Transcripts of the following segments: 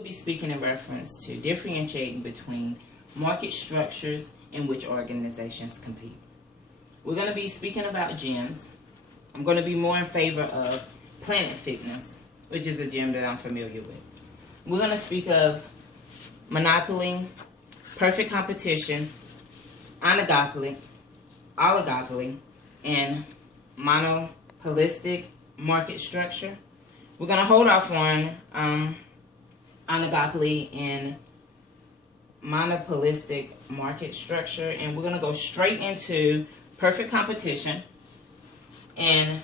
We'll be speaking in reference to differentiating between market structures in which organizations compete. We're going to be speaking about gyms. I'm going to be more in favor of Planet Fitness, which is a gym that I'm familiar with. We're going to speak of monopoly, perfect competition, oligopoly, and monopolistic market structure. We're going to hold off on oligopoly and monopolistic market structure, and we're going to go straight into perfect competition and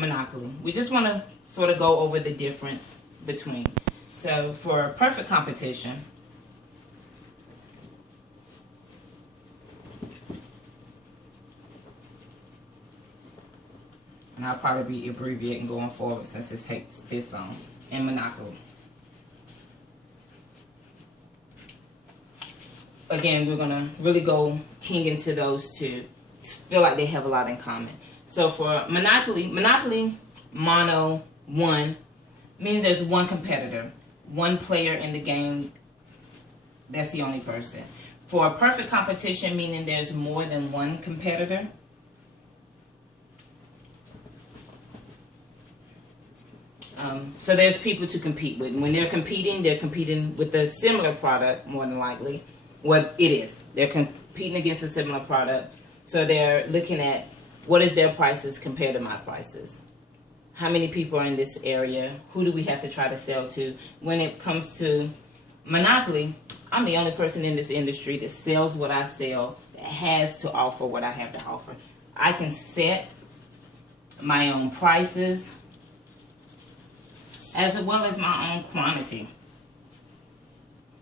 monopoly. We just want to sort of go over the difference between. So for perfect competition, and I'll probably be abbreviating going forward since it takes this long, and monopoly. Again, we're going to really go king into those two. Feel like they have a lot in common. So for monopoly, mono, one, means there's one competitor, one player in the game, that's the only person. For perfect competition, meaning there's more than one competitor. So there's people to compete with. When they're competing with a similar product, more than likely. Well, it is. They're competing against a similar product. So they're looking at what is their prices compared to my prices. How many people are in this area? Who do we have to try to sell to? When it comes to monopoly, I'm the only person in this industry that sells what I sell, that has to offer what I have to offer. I can set my own prices as well as my own quantity.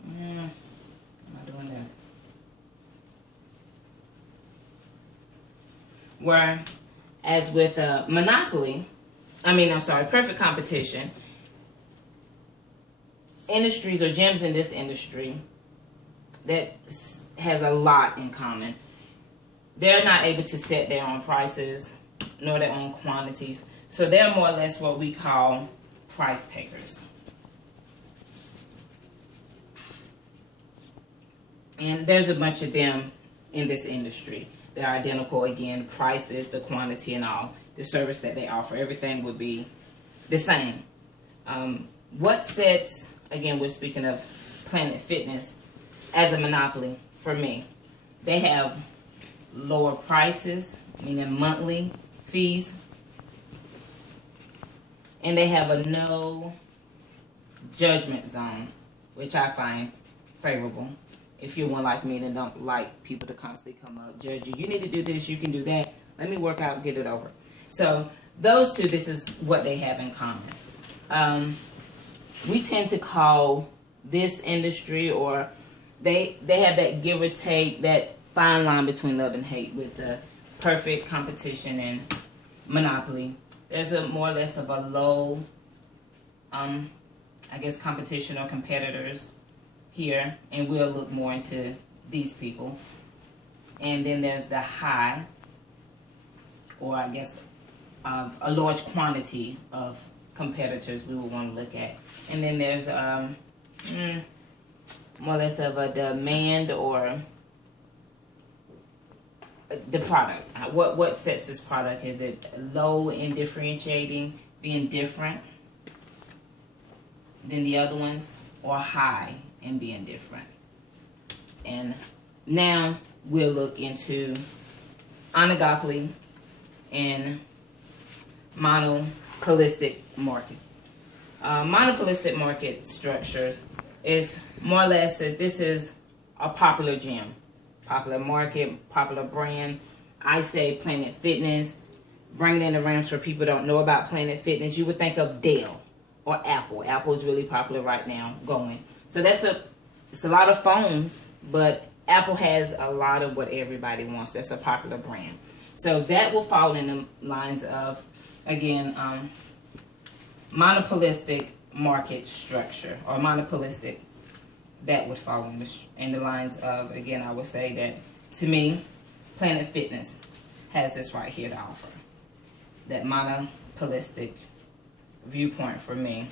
I'm not doing that. Whereas with perfect competition, industries or gyms in this industry that has a lot in common. They're not able to set their own prices nor their own quantities. So they're more or less what we call price takers. And there's a bunch of them in this industry. They're identical again, prices, the quantity and all, the service that they offer, everything would be the same. What sets, again, we're speaking of Planet Fitness as a monopoly for me. They have lower prices, meaning monthly fees, and they have a no judgment zone, which I find favorable. If you're one like me that don't like people to constantly come up, judge you. You need to do this, you can do that. Let me work out, get it over. So those two, this is what they have in common. We tend to call this industry, or they have that give or take, that fine line between love and hate with the perfect competition and monopoly. There's a more or less of a low, competition or competitors here, and we'll look more into these people. And then there's the high, or a large quantity of competitors we would want to look at. And then there's more or less of a demand, or the product. What sets this product? Is it low in differentiating, being different than the other ones, or high in being different? And now we'll look into oligopoly and monopolistic market. Monopolistic market structures is more or less that this is a popular gym, popular market, popular brand. I say Planet Fitness. Bringing in the Rams for people who don't know about Planet Fitness, you would think of Dell or Apple. Apple is really popular right now, going. So it's a lot of phones, but Apple has a lot of what everybody wants. That's a popular brand. So that will fall in the lines of, again, monopolistic market structure, or monopolistic, that would fall in the lines of, again, I would say that, to me, Planet Fitness has this right here to offer. That monopolistic viewpoint for me.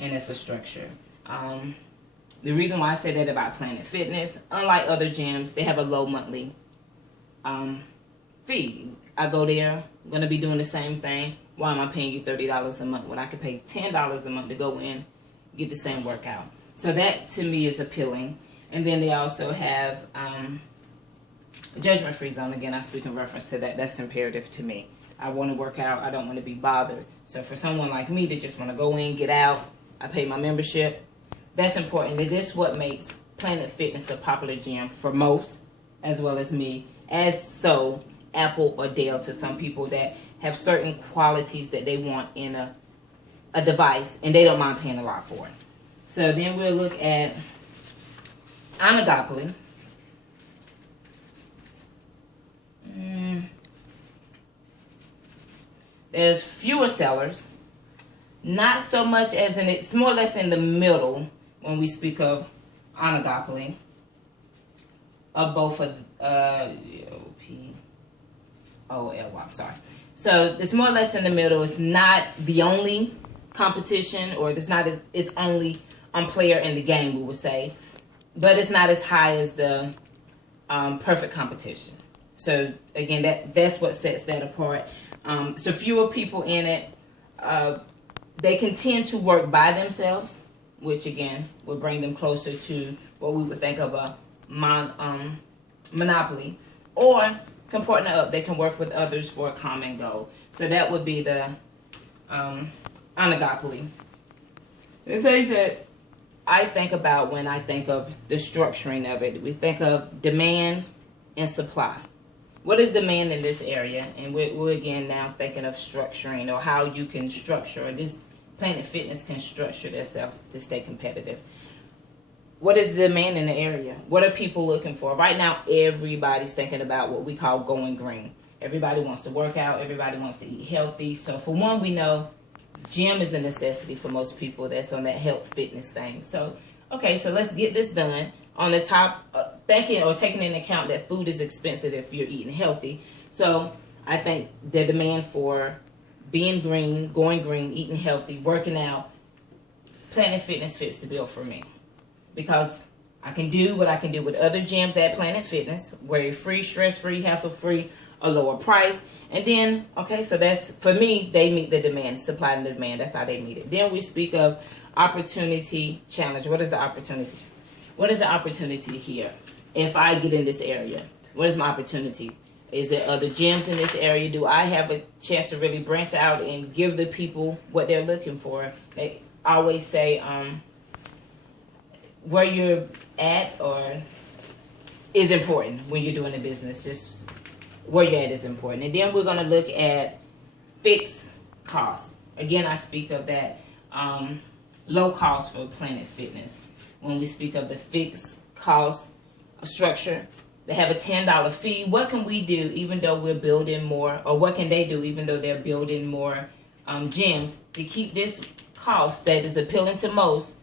and it's a structure. The reason why I say that about Planet Fitness, unlike other gyms, they have a low monthly fee. I go there, I'm going to be doing the same thing. Why am I paying you $30 a month when I could pay $10 a month to go in, get the same workout? So that to me is appealing. And then they also have a judgment-free zone. Again, I speak in reference to that. That's imperative to me. I want to work out. I don't want to be bothered. So for someone like me that just want to go in, get out, I pay my membership. That's important. And this is what makes Planet Fitness a popular gym for most, as well as me, as so Apple or Dell to some people that have certain qualities that they want in a device, and they don't mind paying a lot for it. So then we'll look at Oligopoly. There's fewer sellers, not so much as in, it's more or less in the middle when we speak of oligopoly of both of I'm sorry. So it's more or less in the middle. It's not the only competition, or it's only player in the game, we would say, but it's not as high as the perfect competition. So again, that's what sets that apart. So fewer people in it. They can tend to work by themselves, which again will bring them closer to what we would think of a monopoly, or can partner up. They can work with others for a common goal. So that would be the oligopoly. The things that I think about when I think of the structuring of it, we think of demand and supply. What is demand in this area? And we're again now thinking of structuring, or how you can structure, or this Planet Fitness can structure themselves to stay competitive. What is the demand in the area? What are people looking for? Right now, everybody's thinking about what we call going green. Everybody wants to work out. Everybody wants to eat healthy. So for one, we know gym is a necessity for most people that's on that health fitness thing. So, okay, so let's get this done. On the top, thinking or taking into account that food is expensive if you're eating healthy. So I think the demand for being green, going green, eating healthy, working out, Planet Fitness fits the bill for me. Because I can do what I can do with other gyms at Planet Fitness, where you're free, stress-free, hassle-free, a lower price. And then, okay, so that's, for me, they meet the demand, supply and demand. That's how they meet it. Then we speak of opportunity challenge. What is the opportunity? What is the opportunity here? If I get in this area, what is my opportunity? Is there other gyms in this area? Do I have a chance to really branch out and give the people what they're looking for? They always say where you're at or is important when you're doing a business. Just where you're at is important. And then we're going to look at fixed costs. Again, I speak of that low cost for Planet Fitness. When we speak of the fixed cost structure, they have a $10 fee. What can we do even though we're building more, or what can they do even though they're building more gyms to keep this cost that is appealing to most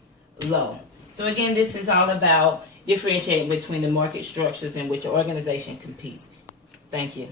low? So again, this is all about differentiating between the market structures in which your organization competes. Thank you.